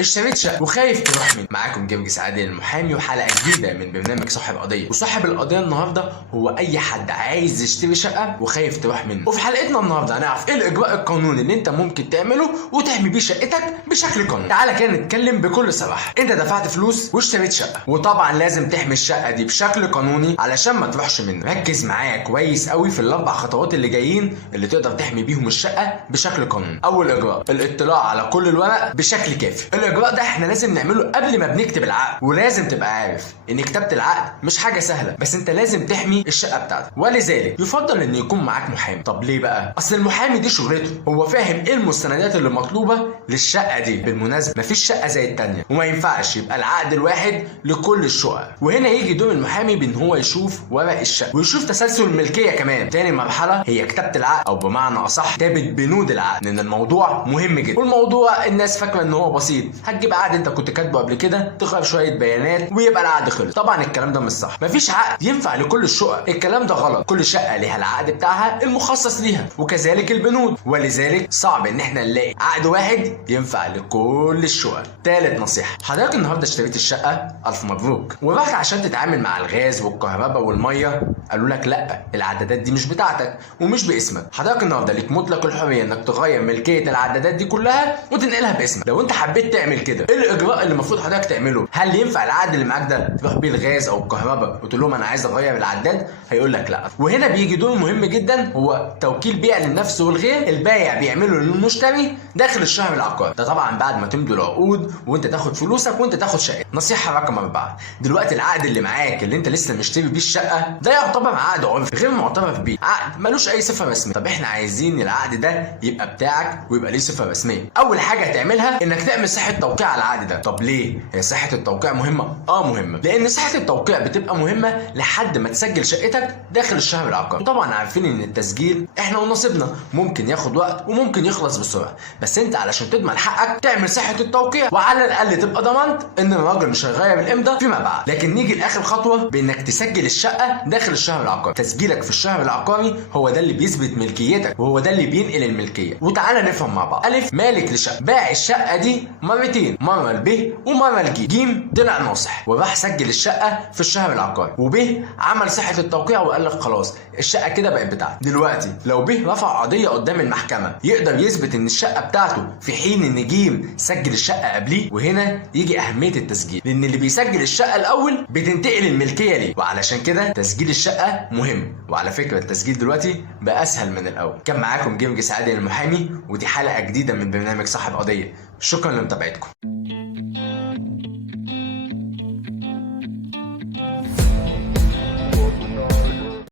اشتريت شقه وخايف تروح مني. معاكم جرجس عادل المحامي وحلقه جديده من برنامج صاحب قضيه. وصاحب القضيه النهارده هو اي حد عايز يشتري شقه وخايف تروح منه. وفي حلقتنا النهارده هنعرف ايه الاجراء القانوني اللي انت ممكن تعمله وتحمي بيه شقتك بشكل قانوني. تعالى كده نتكلم بكل صراحه. انت دفعت فلوس واشتريت شقه، وطبعا لازم تحمي الشقه دي بشكل قانوني علشان ما تروحش منه. ركز معايا كويس قوي في الاربع خطوات اللي جايين اللي تقدر تحمي بيهم الشقه بشكل قانوني. اول اجراء الاطلاع على كل الورق بشكل كافي. الاجراء ده احنا لازم نعمله قبل ما بنكتب العقد، ولازم تبقى عارف ان كتابه العقد مش حاجه سهله، بس انت لازم تحمي الشقه بتاعتك، ولذلك يفضل ان يكون معاك محامي. طب ليه بقى؟ اصل المحامي دي شغلته، هو فاهم ايه المستندات اللي مطلوبه للشقه دي. بالمناسبه مفيش شقه زي الثانيه، وما ينفعش يبقى العقد الواحد لكل الشقق. وهنا يجي دور المحامي بان هو يشوف ورق الشقه ويشوف تسلسل الملكيه كمان. تاني مرحله هي كتابه العقد، او بمعنى اصح كتابه بنود العقد، لان الموضوع مهم جدا. والموضوع الناس فاكره ان هو بسيط، هتجيب عقد انت كنت كاتبه قبل كده، تغير شويه بيانات ويبقى العقد خلص. طبعا الكلام ده مش صح، مفيش عقد ينفع لكل الشقق، الكلام ده غلط. كل شقه ليها العقد بتاعها المخصص ليها، وكذلك البنود، ولذلك صعب ان احنا نلاقي عقد واحد ينفع لكل الشقق. تالت نصيحه، حضرتك النهارده اشتريت الشقه، الف مبروك، ورحت عشان تتعامل مع الغاز والكهرباء والميه، قالوا لك لا العدادات دي مش بتاعتك ومش باسمك. حضرتك النهارده ليك مطلق الحريه انك تغير ملكيه العدادات دي كلها وتنقلها باسمك. لو انت حبيت تعمل كده، ايه الاجراء اللي المفروض حضرتك تعمله؟ هل ينفع العقد اللي معاك ده تروح بيه الغاز او الكهرباء وتقول لهم انا عايز اغير العداد؟ هيقول لك لا. وهنا بيجي دور مهم جدا، هو توكيل بيع للنفس والغير. البايع بيعمله للمشتري داخل الشهر العقاري، ده طبعا بعد ما تمضوا العقود وانت تاخد فلوسك وانت تاخد شقتك. نصيحه رقم 4، دلوقتي العقد اللي معاك اللي انت لسه مشتري بيه الشقه ده يعتبر عقد عرفي غير معترف بيه، عقد ملوش اي صفه رسميه. طب احنا عايزين العقد ده يبقى بتاعك ويبقى ليه صفه رسميه. اول حاجه هتعملها انك تعمل صحه توقيع على العقد ده. طب ليه هي صحه التوقيع مهمه؟ مهمه، لان صحه التوقيع بتبقى مهمه لحد ما تسجل شقتك داخل الشهر العقاري. وطبعا عارفين ان التسجيل احنا ونصيبنا ممكن ياخد وقت وممكن يخلص بسرعه، بس انت علشان تضمن حقك تعمل صحه التوقيع، وعلى الاقل تبقى ضمنت ان الراجل مش هيغير الامضاء فيما بعد. لكن نيجي لاخر خطوه بانك تسجل الشقه داخل الشهر العقاري. تسجيلك في الشهر العقاري هو ده اللي بيثبت ملكيتك، وهو ده اللي بينقل الملكيه. وتعالى نفهم مع بعض. الف، مالك لشقه باع الشقه دي مرتين، مره لب ومره لج. ج، طلع ناصح وراح سجل الشقه في الشهر العقاري، وب عمل صحه التوقيع وقال لك خلاص الشقه كده بقت بتاعتي. دلوقتي لو ب رفع قضيه قدام المحكمه يقدر يثبت ان الشقه بتاعته، في حين ان ج سجل الشقه قبليه. وهنا يجي اهميه التسجيل، لان اللي بيسجل الشقه الاول بتنتقل الملكيه ليه، وعلشان كده تسجيل الشقه مهم. وعلى فكره التسجيل دلوقتي بقى اسهل من الاول. كان معاكم جرجس عادل المحامي، ودي حلقه جديده من برنامج صاحب قضيه. شكرا لمتابعتكم.